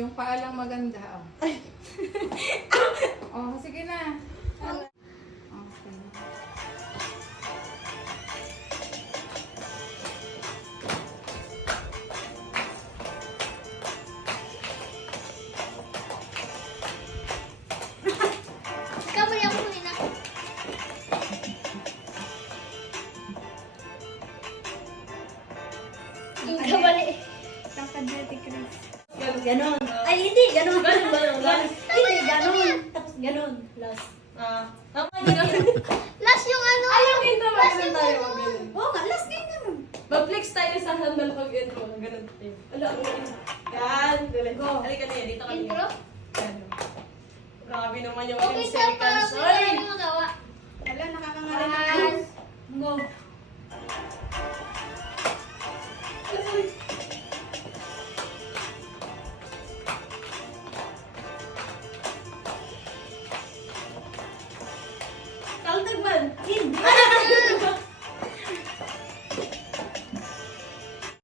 Yung paa lang maganda. Oh, oh sige na. Okay. Kamali ako muna. Kamali. Kakadete, Chris. Ganon. Ay, hindi. Ganon. Hindi, ganon. Tapos ganon. Last. Tama yun. Last yung ano. Alam ito, Last magano'n yung tayo. ano. Magano'n. Oo nga, last game ganon. Mag-flex tayo sa handle pag intro. Ganun tayo. Ala, ang galing. Yan. Dali. Go. Halika na yan. Dito ka Intro? Yan. Grabe naman yung Okay, 10 sa para seconds. ko Oy! yung magawa. Wala, nakakangalan na. One. Go. Kaltagman. Hindi.